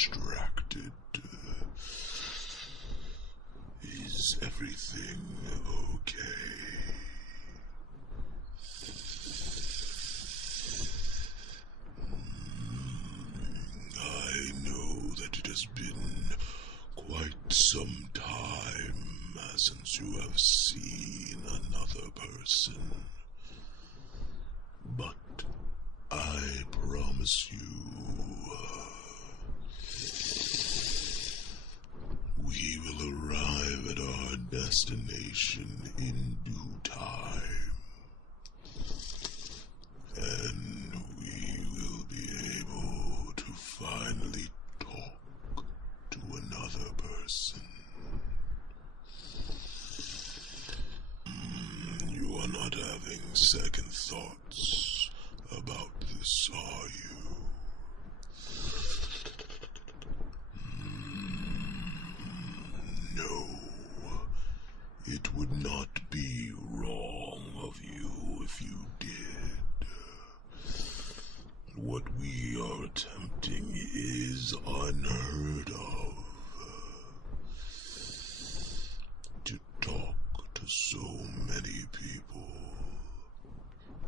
distracted. Is everything okay? I know that it has been quite some time since you have seen another person. But I promise you, we will arrive at our destination in due time. And we will be able to finally talk to another person. You are not having second thoughts about this, are you? No. It would not be wrong of you if you did. What we are attempting is unheard of. To talk to so many people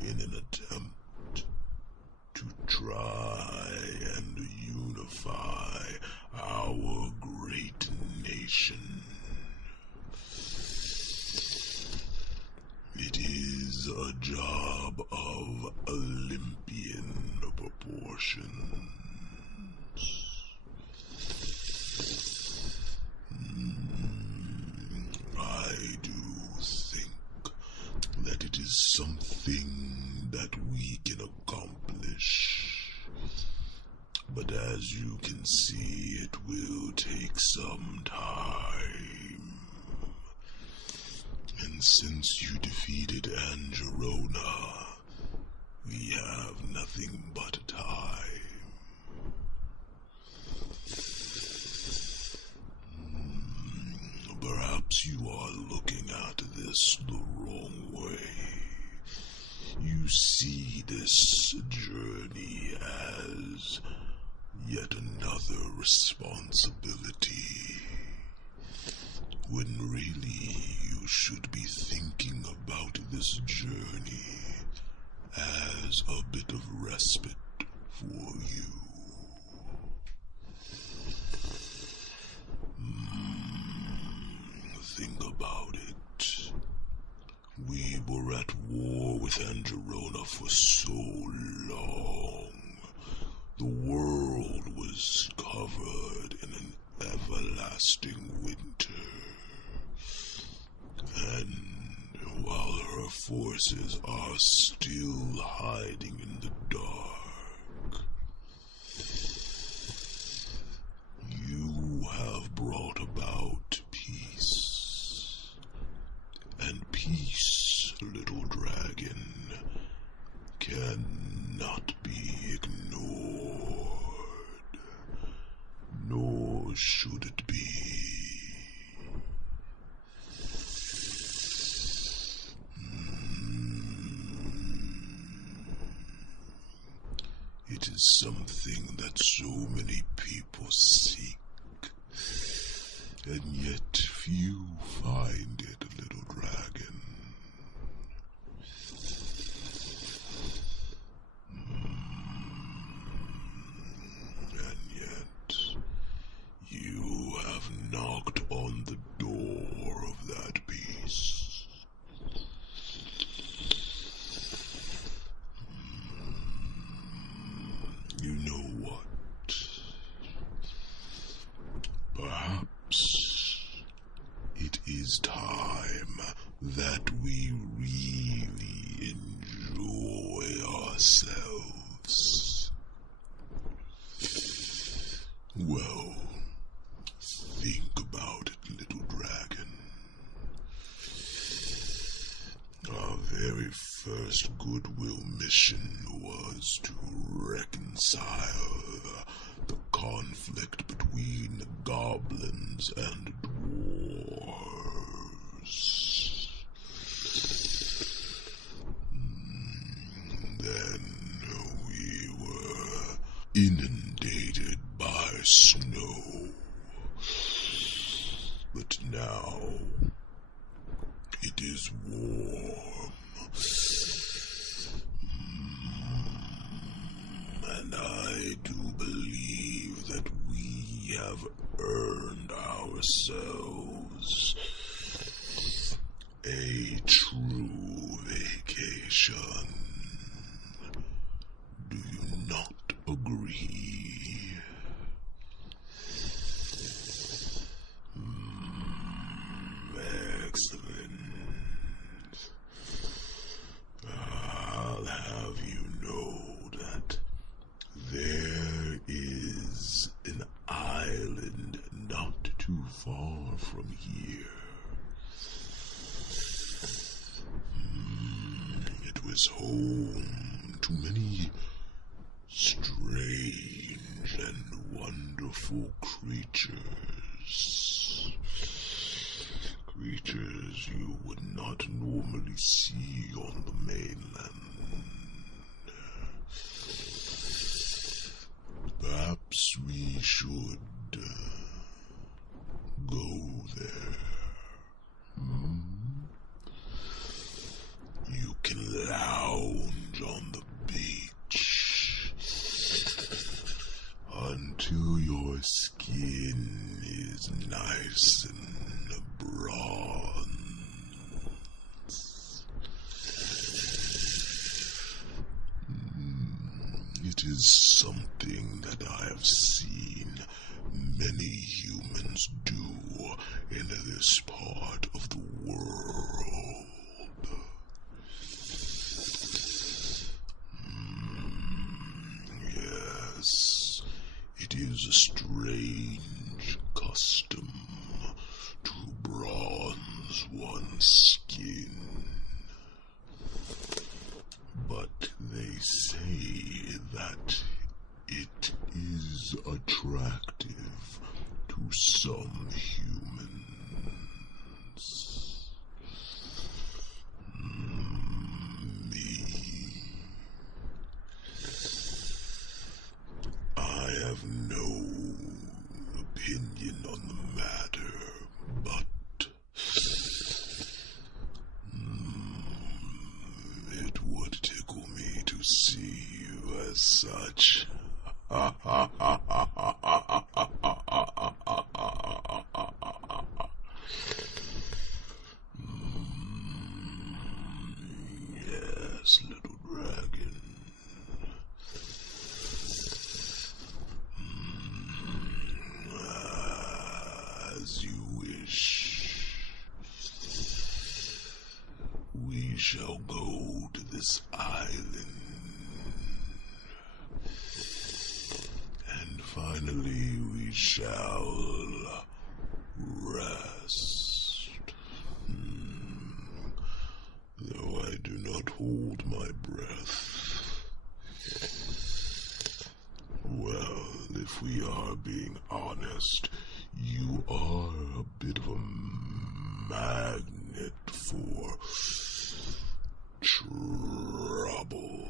in an attempt to try and unify our great nation. It is a job of Olympian proportions. I do think that it is something that we can accomplish. But as you can see, it will take some time. And since you defeated Angerona, we have nothing but time. Perhaps you are looking at this the wrong way. You see this journey as yet another responsibility, when really you should be thinking about this journey as a bit of respite for you. Think about it. We were at war with Angerona for so long. The world was covered in an everlasting winter. And while her forces are still hiding in the dark, you have brought about peace. And peace, little dragon, cannot be ignored, nor should it be. It is something that so many people seek, and yet few find it, little dragon. And yet, you have knocked on the door of that peace. You know what? Perhaps it is time that we really enjoy ourselves. Well, think about it, little dragon. Our very first goodwill mission was to reconcile the conflict between goblins and dwarves. Then we were inundated by snow But now it is warm. And I do believe that we have earned ourselves a true vacation. Do you not agree? Excellent. I'll have you know that there is an island not too far from here. It was home to many strange and wonderful creatures. Creatures you would not normally see on the mainland. Perhaps we should go there. You can lounge on the beach until your skin is nice and bronze. It is something that I have seen many humans do in this part of the world. Yes, it is a strange custom to bronze one's skin. But they say that it is attractive to some humans. I have no opinion on the matter, but it would tickle me to see you as such. Yes, little dragon. As you wish. We shall go to this island. And finally we shall rest. Though I do not hold my breath. Well, if we are being honest, you are a bit of a magnet for trouble.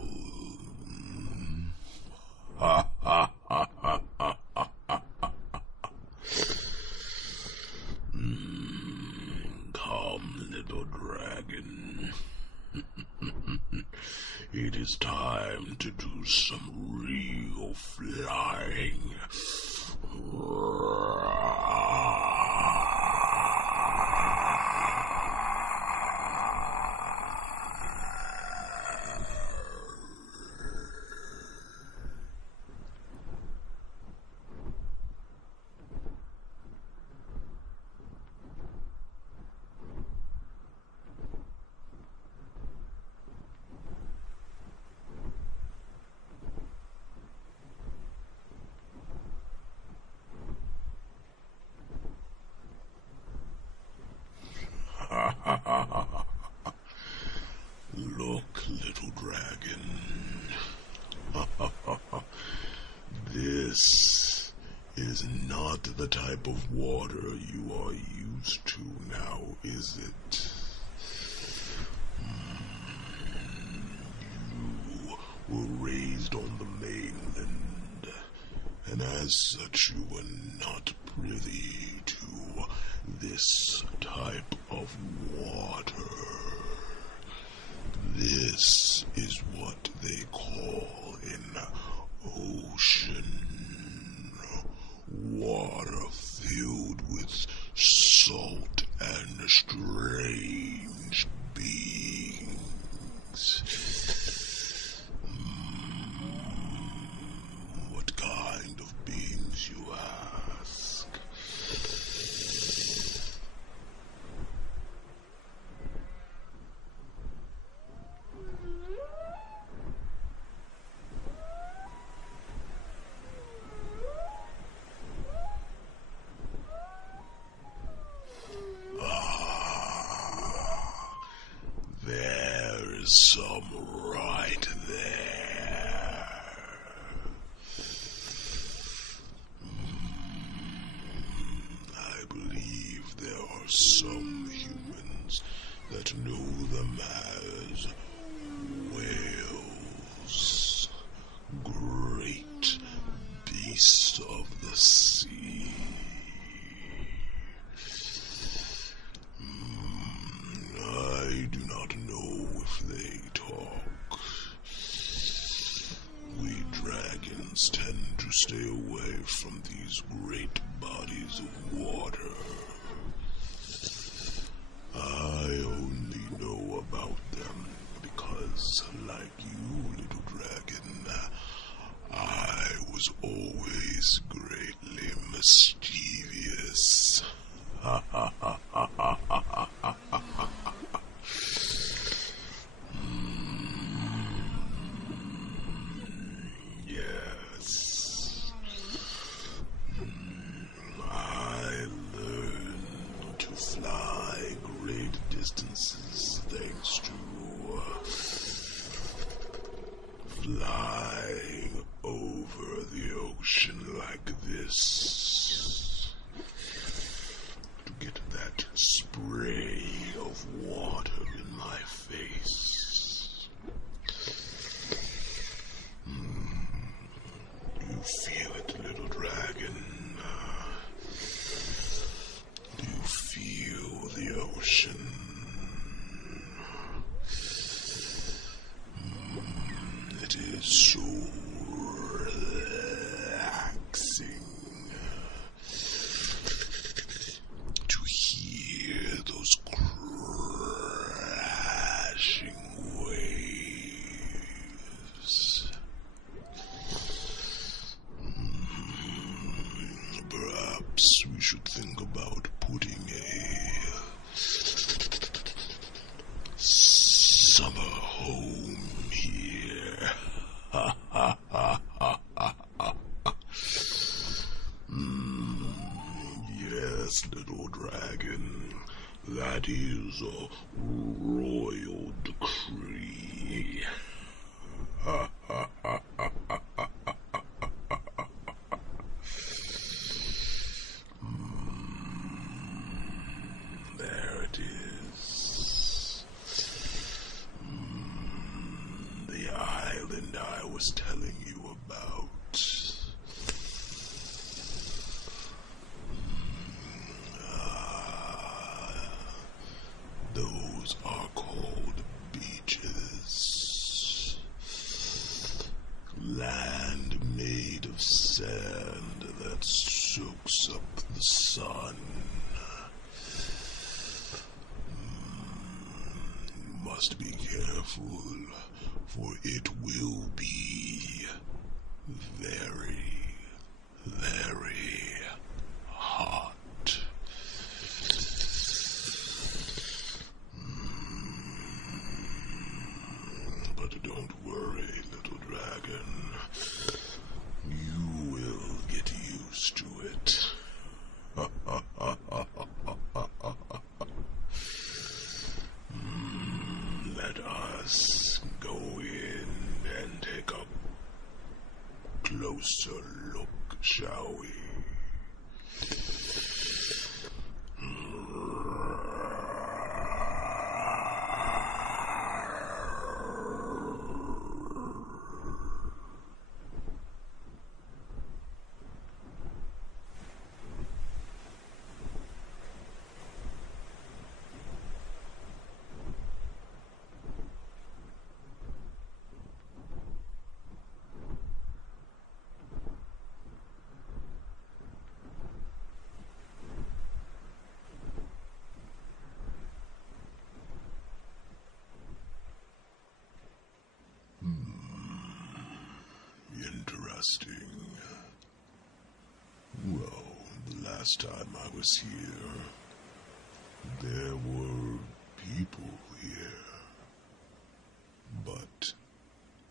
Ha ha ha ha ha ha. Come, little dragon. It is time to do some real flying. Look, little dragon. This is not the type of water you are used to now, is it? You were raised on the mainland, and as such you were not privy to this type of water. This is what they call an ocean. Water filled with salt and strange beings. What kind of beings, you ask? There is some right there. I believe there are some humans that know them as whales, great beasts of the sea. I do not know if they talk. We dragons tend to stay away from these great bodies of water. I only know about them because, like you, little dragon, I was always greatly mischievous. Ha ha ha ha ha ha ha ha. Yes. I learned to fly great distances thanks to flying over the ocean like this. To get that spray of water in my face. You feel it, little dragon? Do you feel the ocean? It is so relaxing to hear those crashing waves. Perhaps we should think about putting a summer home here. Ha ha ha ha ha ha. Yes, little dragon, that is a royal decree. Ha ha ha ha ha ha. There it is. The island I was telling you about. Those are called beaches. Land made of sand that soaks up the sun. You must be careful, for it will be very, very hot. But don't worry, little dragon. You will get used to it. Let us go in and take a closer look, shall we? interesting. Well, the last time I was here, there were people here. But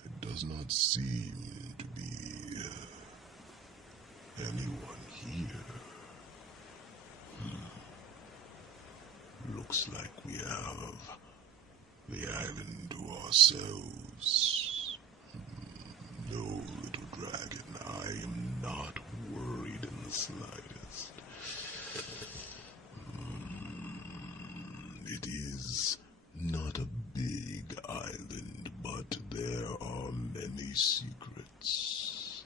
it does not seem to be anyone here. Looks like we have the island to ourselves. No, little dragon, I am not worried in the slightest. It is not a big island, but there are many secrets.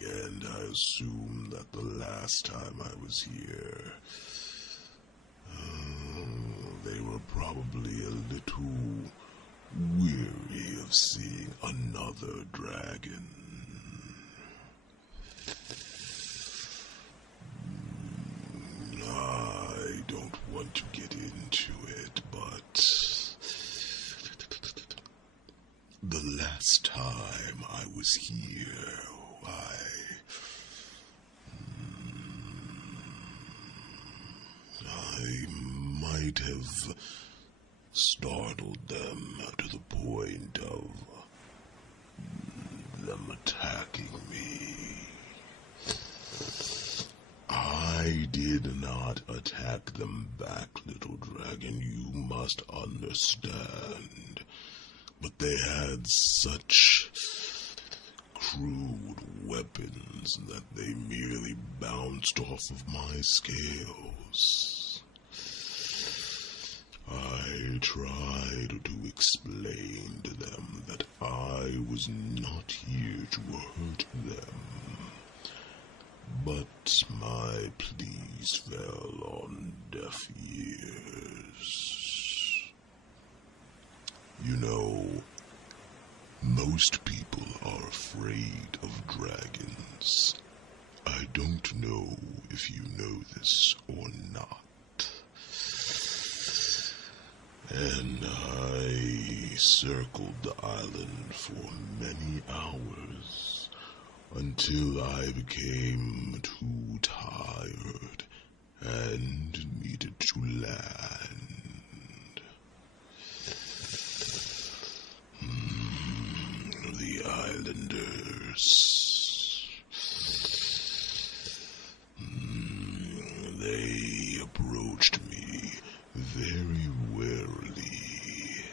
And I assume that the last time I was here, they were probably a little weary of seeing another dragon. I don't want to get into it, but the last time I was here, I might have startled them to the point of them attacking me. I did not attack them back, little dragon, you must understand. But they had such crude weapons that they merely bounced off of my scales. I tried to explain to them that I was not here to hurt them, but my pleas fell on deaf ears. You know, most people are afraid of dragons. I don't know if you know this or not. And I circled the island for many hours until I became too tired and needed to land. The islanders, they approached me very warily,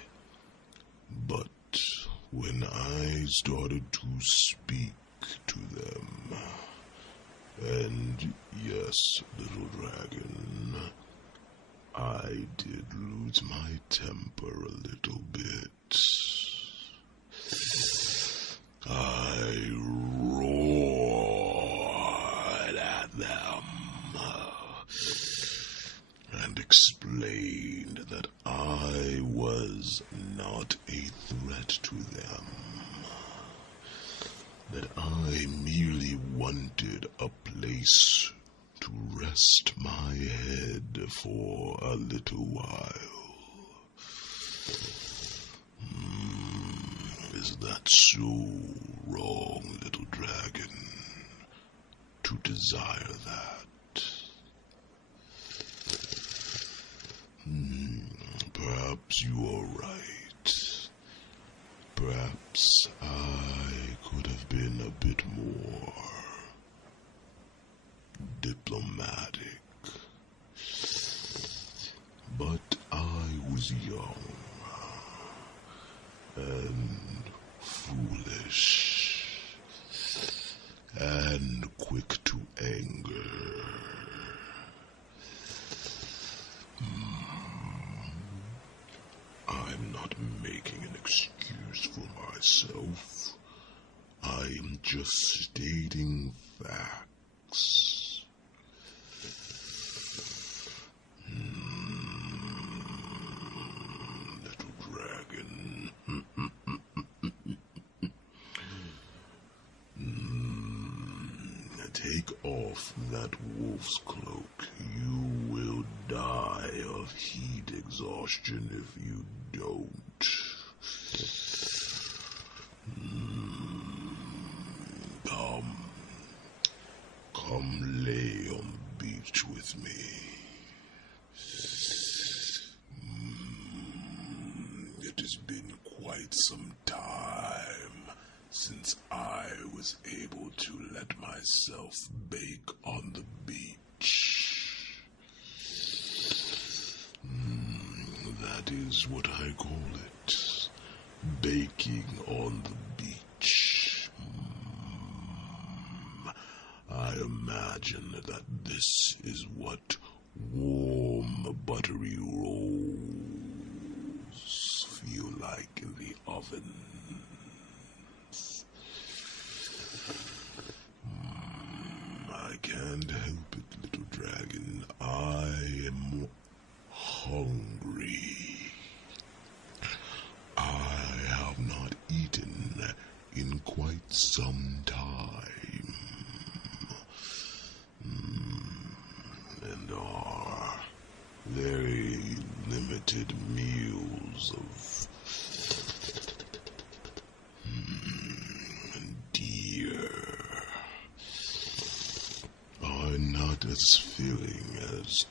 but when I started to speak to them, and yes, little dragon, I did lose my temper a little bit. I roared at them and explained that I was not a threat to them, that I merely wanted a place to rest my head for a little while. Is that so wrong, little dragon, to desire that? Perhaps you are right. Perhaps I could have been a bit more diplomatic. But I was young and foolish and quick to anger. I'm not making an excuse for myself. I am just stating facts. Little dragon. Take off that wolf's cloak. You will die of heat exhaustion if you don't. Come lay on the beach with me. It has been quite some time since I was able to let myself bake on the beach. That is what I call it. Baking on the beach. I imagine that this is what warm, buttery rolls feel like in the oven. I can't help it, little dragon. I am hungry. I have not eaten in quite some time. And our very limited meals of deer are not as filling as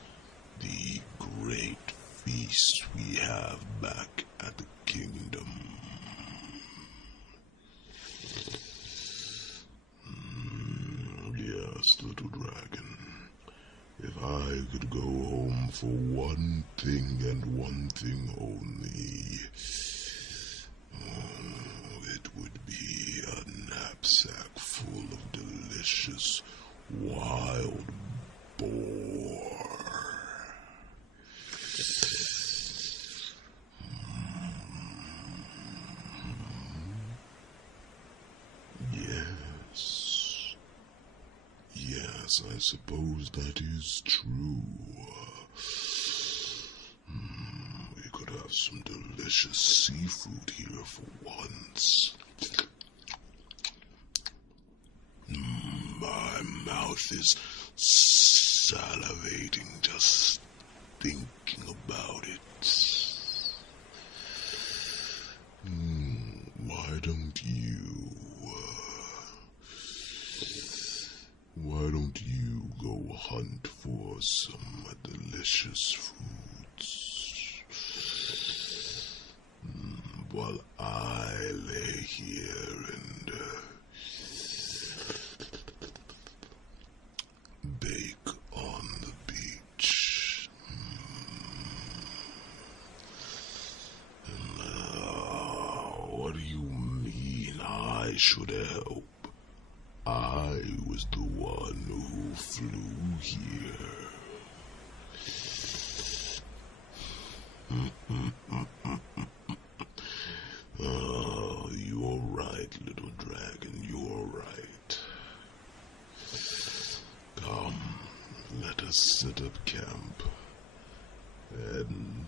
the great feast we have back at the kingdom. Yes, little dragon. If I could go home for one thing and one thing only, it would be a knapsack full of delicious wild boar. Yes, I suppose that is true. We could have some delicious seafood here for once. My mouth is salivating just thinking about it. Why don't you go hunt for some delicious foods while I lay here and bake on the beach. What do you mean I should help? I was the one who flew here. You're right, little dragon, you're right. Come, let us set up camp and